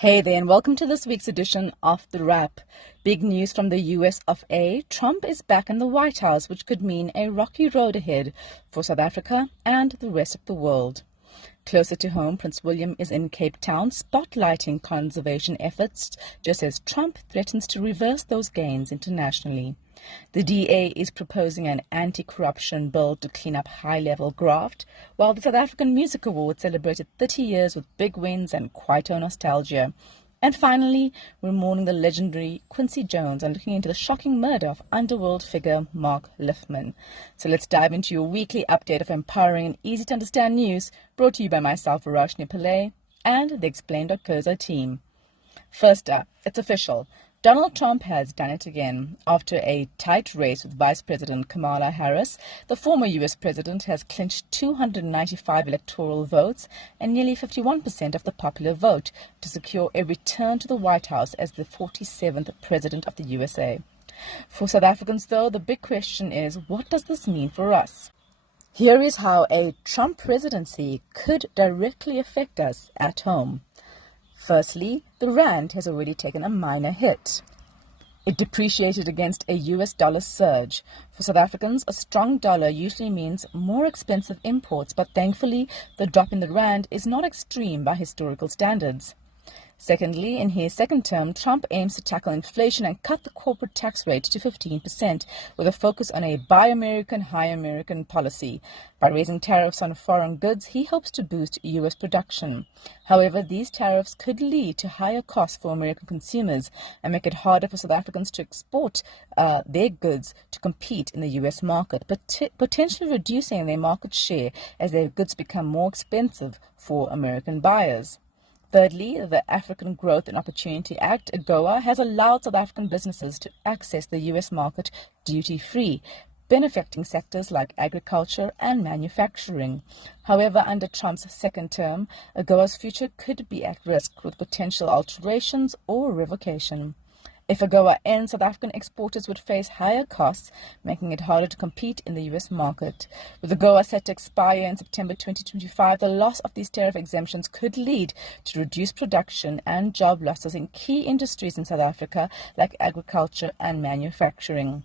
Hey there, and welcome to this week's edition of The Wrap. Big news from the US of A. Trump is back in the White House, which could mean a rocky road ahead for South Africa and the rest of the world. Closer to home, Prince William is in Cape Town spotlighting conservation efforts, just as Trump threatens to reverse those gains internationally. The DA is proposing an anti-corruption bill to clean up high-level graft, while the South African Music Awards celebrated 30 years with big wins and Kwaito nostalgia. And finally, we're mourning the legendary Quincy Jones and looking into the shocking murder of underworld figure Mark Lifman. So let's dive into your weekly update of empowering and easy-to-understand news, brought to you by myself, Verashni Pillay, and the Explain.co team. First up, it's official. Donald Trump has done it again. After a tight race with Vice President Kamala Harris, the former U.S. president has clinched 295 electoral votes and nearly 51% of the popular vote to secure a return to the White House as the 47th president of the USA. For South Africans, though, the big question is, what does this mean for us? Here is how a Trump presidency could directly affect us at home. Firstly, the rand has already taken a minor hit. It depreciated against a US dollar surge. For South Africans, a strong dollar usually means more expensive imports, but thankfully, the drop in the rand is not extreme by historical standards. Secondly, in his second term, Trump aims to tackle inflation and cut the corporate tax rate to 15%, with a focus on a Buy American, High American policy. By raising tariffs on foreign goods, he hopes to boost U.S. production. However, these tariffs could lead to higher costs for American consumers and make it harder for South Africans to export their goods to compete in the U.S. market, potentially reducing their market share as their goods become more expensive for American buyers. Thirdly, the African Growth and Opportunity Act, AGOA, has allowed South African businesses to access the U.S. market duty-free, benefiting sectors like agriculture and manufacturing. However, under Trump's second term, AGOA's future could be at risk with potential alterations or revocation. If AGOA ends, South African exporters would face higher costs, making it harder to compete in the U.S. market. With AGOA set to expire in September 2025, the loss of these tariff exemptions could lead to reduced production and job losses in key industries in South Africa, like agriculture and manufacturing.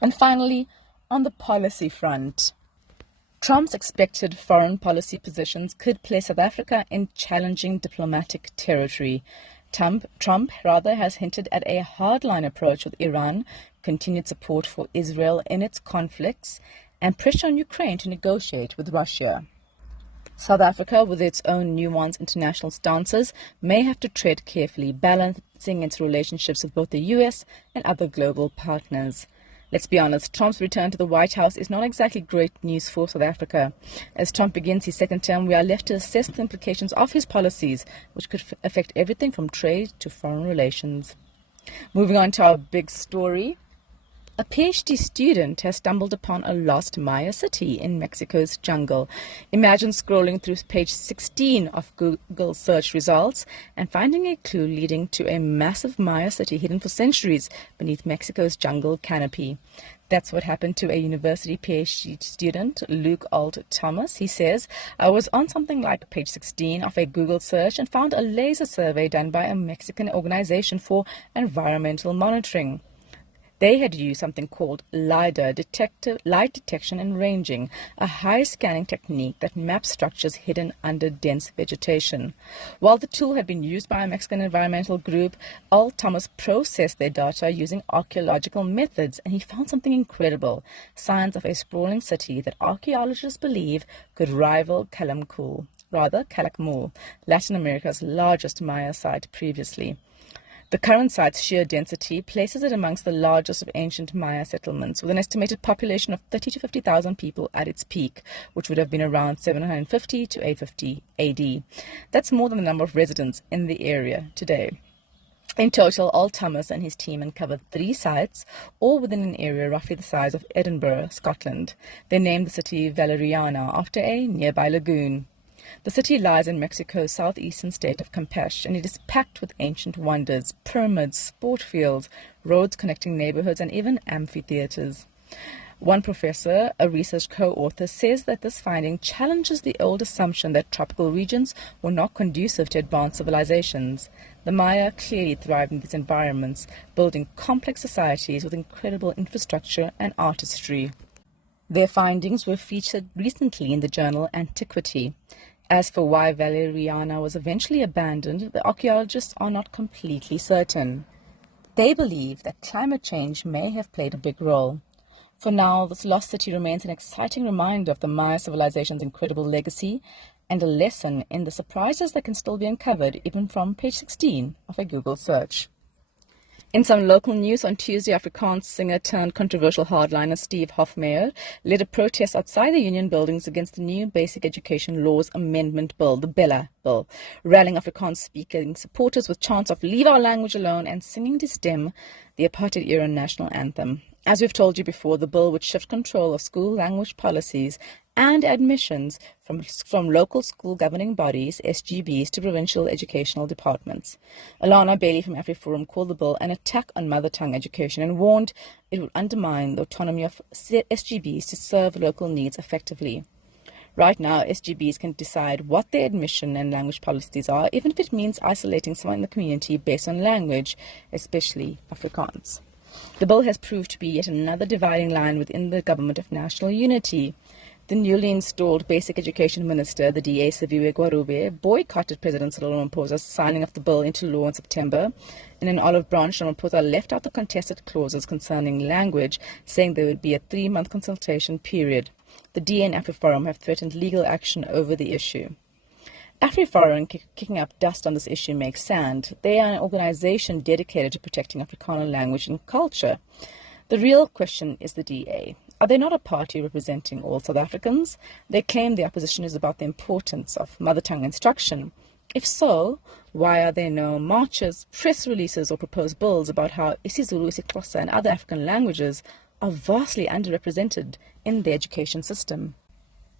And finally, on the policy front, Trump's expected foreign policy positions could place South Africa in challenging diplomatic territory. Trump has hinted at a hardline approach with Iran, continued support for Israel in its conflicts, and pressure on Ukraine to negotiate with Russia. South Africa, with its own nuanced international stances, may have to tread carefully, balancing its relationships with both the U.S. and other global partners. Let's be honest, Trump's return to the White House is not exactly great news for South Africa. As Trump begins his second term, we are left to assess the implications of his policies, which could affect everything from trade to foreign relations. Moving on to our big story. A PhD student has stumbled upon a lost Maya city in Mexico's jungle. Imagine scrolling through page 16 of Google search results and finding a clue leading to a massive Maya city hidden for centuries beneath Mexico's jungle canopy. That's what happened to a university PhD student, Luke Alt Thomas. He says, I was on something like page 16 of a Google search and found a laser survey done by a Mexican organization for environmental monitoring. They had used something called LiDAR, light detection and ranging, a high scanning technique that maps structures hidden under dense vegetation. While the tool had been used by a Mexican environmental group, Alt Thomas processed their data using archaeological methods, and he found something incredible, signs of a sprawling city that archaeologists believe could rival Calakmul, Latin America's largest Maya site previously. The current site's sheer density places it amongst the largest of ancient Maya settlements, with an estimated population of 30 to 50,000 people at its peak, which would have been around 750 to 850 AD. That's more than the number of residents in the area today. In total, Alt Thomas and his team uncovered 3 sites, all within an area roughly the size of Edinburgh, Scotland. They named the city Valeriana after a nearby lagoon. The city lies in Mexico's southeastern state of Campeche, and it is packed with ancient wonders, pyramids, sport fields, roads connecting neighborhoods, and even amphitheaters. One professor, a research co-author, says that this finding challenges the old assumption that tropical regions were not conducive to advanced civilizations. The Maya clearly thrived in these environments, building complex societies with incredible infrastructure and artistry. Their findings were featured recently in the journal Antiquity. As for why Valeriana was eventually abandoned, the archaeologists are not completely certain. They believe that climate change may have played a big role. For now, this lost city remains an exciting reminder of the Maya civilization's incredible legacy and a lesson in the surprises that can still be uncovered even from page 16 of a Google search. In some local news on Tuesday, Afrikaans singer turned controversial hardliner Steve Hofmeyer led a protest outside the union buildings against the new Basic Education Laws Amendment Bill, the Bella Bill, rallying Afrikaans-speaking supporters with chants of "Leave our language alone" and singing to stem the apartheid-era national anthem. As we've told you before, the bill would shift control of school language policies and admissions from local school governing bodies, SGBs, to provincial educational departments. Alana Bailey from AfriForum called the bill an attack on mother tongue education and warned it would undermine the autonomy of SGBs to serve local needs effectively. Right now, SGBs can decide what their admission and language policies are, even if it means isolating someone in the community based on language, especially Afrikaans. The bill has proved to be yet another dividing line within the government of national unity. The newly installed Basic Education Minister, the DA Siviwe Gwarube, boycotted President Cyril Ramaphosa's signing of the bill into law in September. In an olive branch, Ramaphosa left out the contested clauses concerning language, saying there would be a 3-month consultation period. The DA and AfriForum have threatened legal action over the issue. AfriForum kicking up dust on this issue makes sand. They are an organization dedicated to protecting Afrikaner language and culture. The real question is the DA. Are they not a party representing all South Africans? They claim the opposition is about the importance of mother tongue instruction. If so, why are there no marches, press releases, or proposed bills about how isiZulu, isiXhosa, and other African languages are vastly underrepresented in the education system?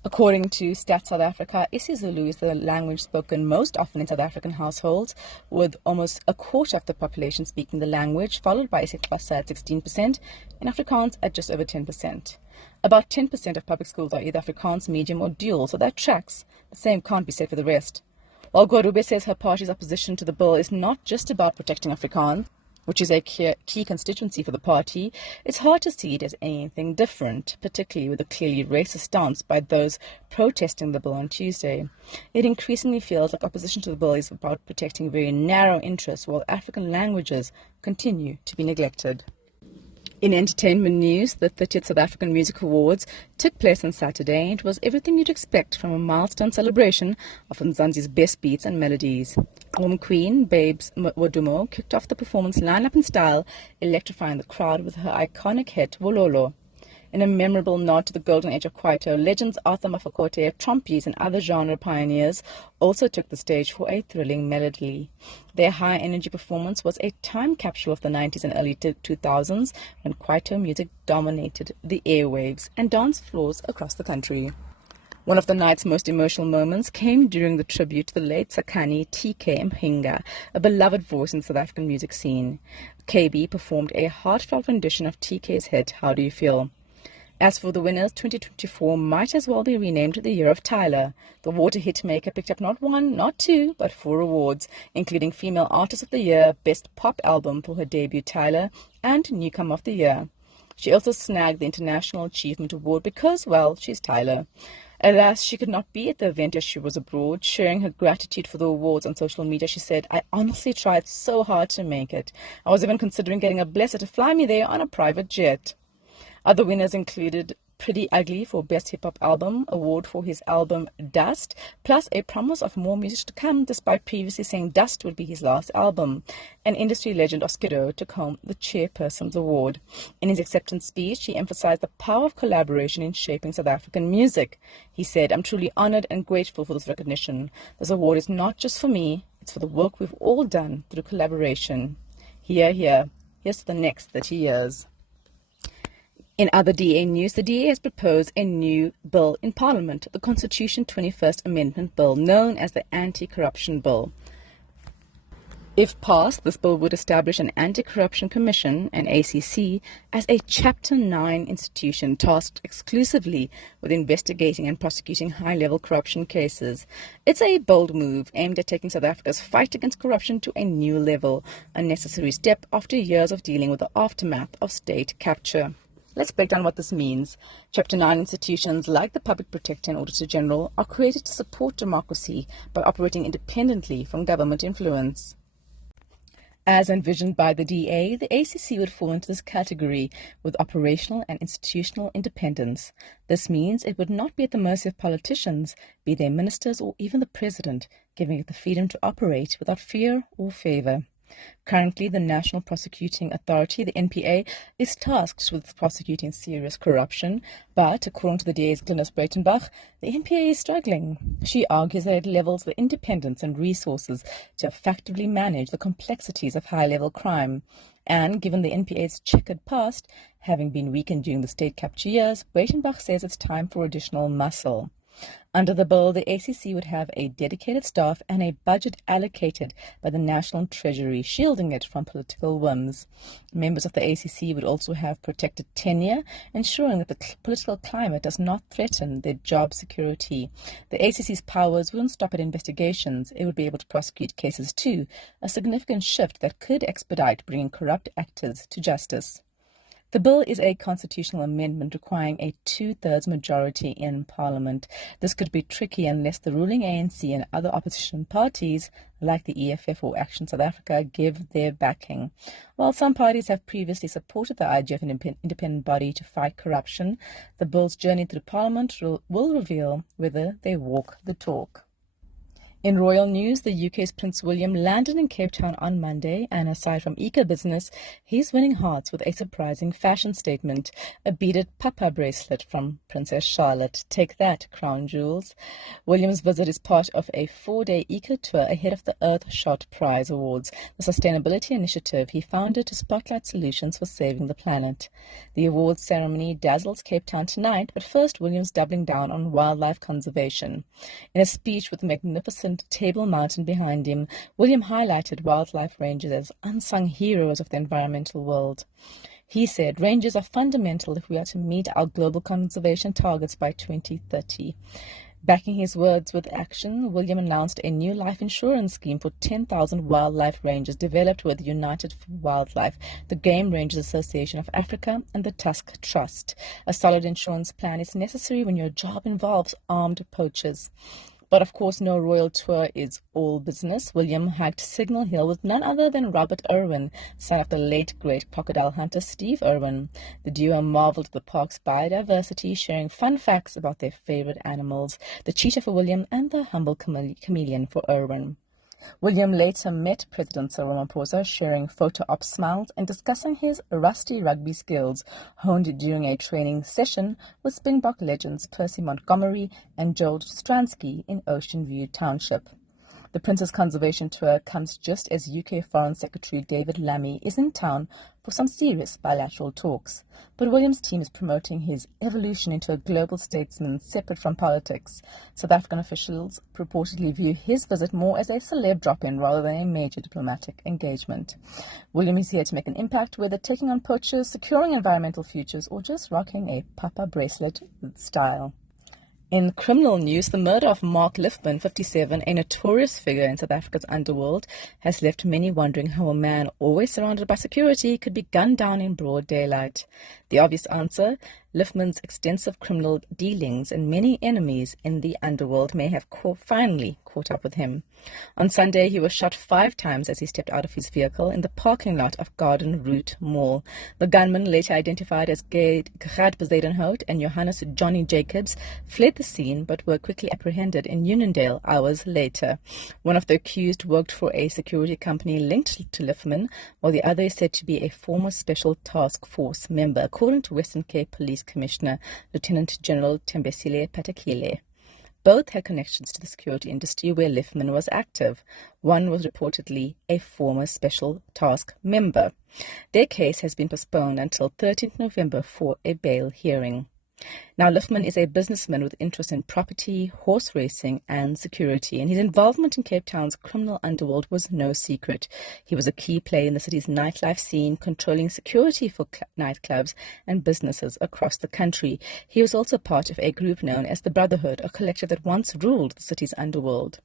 According to Stats South Africa, isiZulu is the language spoken most often in South African households, with almost a quarter of the population speaking the language, followed by isiXhosa at 16% and Afrikaans at just over 10%. About 10% of public schools are either Afrikaans, medium, or dual, so that tracks. The same can't be said for the rest. While Gwarube says her party's opposition to the bill is not just about protecting Afrikaans, which is a key constituency for the party, it's hard to see it as anything different, particularly with a clearly racist stance by those protesting the bill on Tuesday. It increasingly feels like opposition to the bill is about protecting very narrow interests, while African languages continue to be neglected. In entertainment news, the 30th South African Music Awards took place on Saturday, and it was everything you'd expect from a milestone celebration of Mzansi's best beats and melodies. Home Queen, Babes Wodumo, kicked off the performance lineup in style, electrifying the crowd with her iconic hit, Wololo. In a memorable nod to the golden age of Kwaito, legends Arthur Mafakote, Trompies, and other genre pioneers also took the stage for a thrilling melody. Their high-energy performance was a time capsule of the 90s and early 2000s, when Kwaito music dominated the airwaves and dance floors across the country. One of the night's most emotional moments came during the tribute to the late Sakani TK Mhinga, a beloved voice in the South African music scene. KB performed a heartfelt rendition of TK's hit, How Do You Feel? As for the winners, 2024 might as well be renamed the Year of Tyler. The water hitmaker picked up not 1, not 2, but 4 awards, including Female Artist of the Year, Best Pop Album for her debut Tyler, and Newcomer of the Year. She also snagged the International Achievement Award because, well, she's Tyler. Alas, she could not be at the event as she was abroad. Sharing her gratitude for the awards on social media, she said, "I honestly tried so hard to make it. I was even considering getting a blesser to fly me there on a private jet." Other winners included Pretty Ugly for Best Hip Hop Album, award for his album Dust, plus a promise of more music to come despite previously saying Dust would be his last album. And industry legend Oskido took home the Chairperson's Award. In his acceptance speech, he emphasized the power of collaboration in shaping South African music. He said, "I'm truly honored and grateful for this recognition. This award is not just for me, it's for the work we've all done through collaboration." Here's to the next 30 years. In other DA news, the DA has proposed a new bill in Parliament, the Constitution 21st Amendment Bill, known as the Anti-Corruption Bill. If passed, this bill would establish an Anti-Corruption Commission, an ACC, as a Chapter 9 institution tasked exclusively with investigating and prosecuting high-level corruption cases. It's a bold move aimed at taking South Africa's fight against corruption to a new level, a necessary step after years of dealing with the aftermath of state capture. Let's break down what this means. Chapter 9 institutions, like the Public Protector and Auditor General, are created to support democracy by operating independently from government influence. As envisioned by the DA, the ACC would fall into this category with operational and institutional independence. This means it would not be at the mercy of politicians, be they ministers or even the president, giving it the freedom to operate without fear or favour. Currently, the National Prosecuting Authority, the NPA, is tasked with prosecuting serious corruption, but according to the DA's Glynis Breitenbach, the NPA is struggling. She argues that it levels the independence and resources to effectively manage the complexities of high-level crime. And given the NPA's checkered past, having been weakened during the state capture years, Breitenbach says it's time for additional muscle. Under the bill, the ACC would have a dedicated staff and a budget allocated by the National Treasury, shielding it from political whims. Members of the ACC would also have protected tenure, ensuring that the political climate does not threaten their job security. The ACC's powers wouldn't stop at investigations. It would be able to prosecute cases too, a significant shift that could expedite bringing corrupt actors to justice. The bill is a constitutional amendment requiring a two-thirds majority in Parliament. This could be tricky unless the ruling ANC and other opposition parties, like the EFF or Action South Africa, give their backing. While some parties have previously supported the IGF, an independent body to fight corruption, the bill's journey through Parliament will reveal whether they walk the talk. In royal news, the UK's Prince William landed in Cape Town on Monday, and aside from eco-business, he's winning hearts with a surprising fashion statement, a beaded papa bracelet from Princess Charlotte. Take that, crown jewels. William's visit is part of a 4-day eco-tour ahead of the Earthshot Prize Awards, the sustainability initiative he founded to spotlight solutions for saving the planet. The awards ceremony dazzles Cape Town tonight, but first William's doubling down on wildlife conservation. In a speech with the magnificent Table Mountain behind him, William highlighted wildlife rangers as unsung heroes of the environmental world. He said, "Rangers are fundamental if we are to meet our global conservation targets by 2030. Backing his words with action, William announced a new life insurance scheme for 10,000 wildlife rangers developed with United for Wildlife, the Game Rangers Association of Africa, and the Tusk Trust. A solid insurance plan is necessary when your job involves armed poachers." But of course, no royal tour is all business. William hiked Signal Hill with none other than Robert Irwin, son of the late great crocodile hunter Steve Irwin. The duo marveled at the park's biodiversity, sharing fun facts about their favorite animals, the cheetah for William and the humble chameleon for Irwin. William later met President Cyril Ramaphosa, sharing photo op smiles and discussing his rusty rugby skills, honed during a training session with Springbok legends Percy Montgomery and Joel Stransky in Ocean View Township. The Prince's Conservation Tour comes just as UK Foreign Secretary David Lammy is in town for some serious bilateral talks. But William's team is promoting his evolution into a global statesman separate from politics. South African officials purportedly view his visit more as a celeb drop-in rather than a major diplomatic engagement. William is here to make an impact, whether taking on poachers, securing environmental futures, or just rocking a papa bracelet with style. In criminal news, the murder of Mark Lifman, 57, a notorious figure in South Africa's underworld, has left many wondering how a man always surrounded by security could be gunned down in broad daylight. The obvious answer: Lifman's extensive criminal dealings and many enemies in the underworld may have finally caught up with him. On Sunday, he was shot 5 times as he stepped out of his vehicle in the parking lot of Garden Route Mall. The gunmen, later identified as Gerd Bezuidenhout and Johannes Johnny Jacobs, fled the scene but were quickly apprehended in Uniondale hours later. One of the accused worked for a security company linked to Lifman, while the other is said to be a former Special Task Force member, according to Western Cape Police Commissioner Lieutenant General Tembesile Patakile. Both had connections to the security industry where Lifman was active. One was reportedly a former Special Task member. Their case has been postponed until 13th November for a bail hearing. Now, Lifman is a businessman with interests in property, horse racing, and security, and his involvement in Cape Town's criminal underworld was no secret. He was a key player in the city's nightlife scene, controlling security for nightclubs and businesses across the country. He was also part of a group known as the Brotherhood, a collective that once ruled the city's underworld.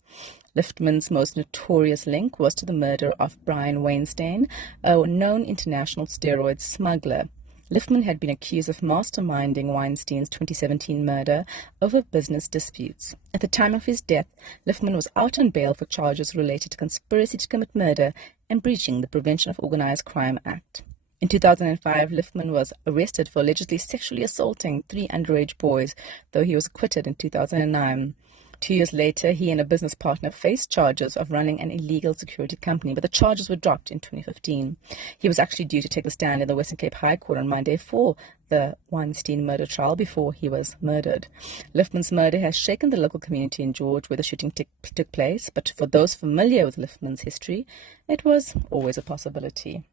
Lifman's most notorious link was to the murder of Brian Weinstein, a known international steroid smuggler. Lifman had been accused of masterminding Weinstein's 2017 murder over business disputes. At the time of his death, Lifman was out on bail for charges related to conspiracy to commit murder and breaching the Prevention of Organized Crime Act. In 2005, Lifman was arrested for allegedly sexually assaulting 3 underage boys, though he was acquitted in 2009. 2 years later, he and a business partner faced charges of running an illegal security company, but the charges were dropped in 2015. He was actually due to take the stand in the Western Cape High Court on Monday for the Weinstein murder trial before he was murdered. Lifman's murder has shaken the local community in George where the shooting took place, but for those familiar with Lifman's history, it was always a possibility.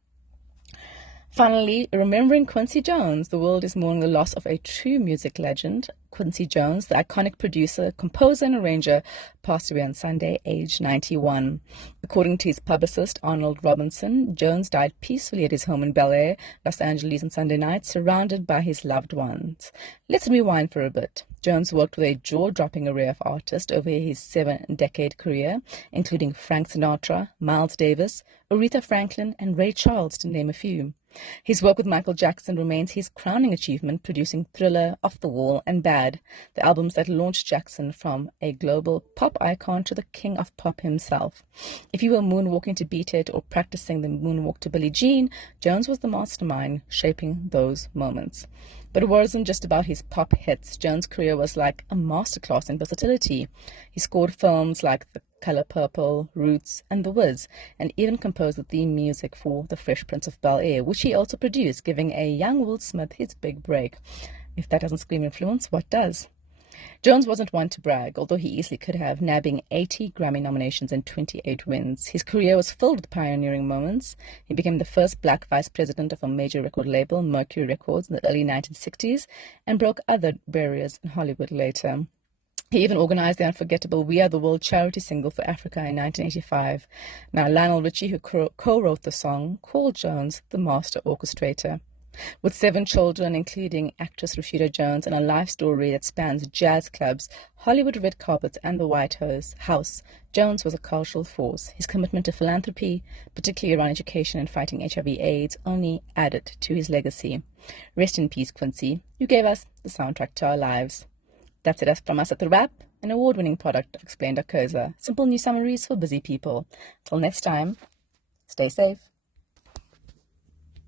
Finally, remembering Quincy Jones, the world is mourning the loss of a true music legend. Quincy Jones, the iconic producer, composer, and arranger, passed away on Sunday, aged 91. According to his publicist, Arnold Robinson, Jones died peacefully at his home in Bel Air, Los Angeles, on Sunday night, surrounded by his loved ones. Let's rewind for a bit. Jones worked with a jaw-dropping array of artists over his 7-decade career, including Frank Sinatra, Miles Davis, Aretha Franklin, and Ray Charles, to name a few. His work with Michael Jackson remains his crowning achievement, producing Thriller, Off the Wall, and Bad, the albums that launched Jackson from a global pop icon to the king of pop himself. If you were moonwalking to Beat It or practicing the moonwalk to Billie Jean, Jones was the mastermind shaping those moments. But it wasn't just about his pop hits. Jones' career was like a masterclass in versatility. He scored films like The Color Purple, Roots, and The Wiz, and even composed the theme music for The Fresh Prince of Bel-Air, which he also produced, giving a young Will Smith his big break. If that doesn't scream influence, what does? Jones wasn't one to brag, although he easily could have, nabbing 80 Grammy nominations and 28 wins. His career was filled with pioneering moments. He became the first black vice president of a major record label, Mercury Records, in the early 1960s, and broke other barriers in Hollywood later. He even organized the unforgettable We Are the World charity single for Africa in 1985. Now, Lionel Richie, who co-wrote the song, called Jones the master orchestrator. With 7 children, including actress Rashida Jones, and a life story that spans jazz clubs, Hollywood red carpets, and the White House, Jones was a cultural force. His commitment to philanthropy, particularly around education and fighting HIV/AIDS, only added to his legacy. Rest in peace, Quincy. You gave us the soundtrack to our lives. That's it from us at The Wrap, an award-winning product of Explained Akosa. Simple news summaries for busy people. Till next time, stay safe.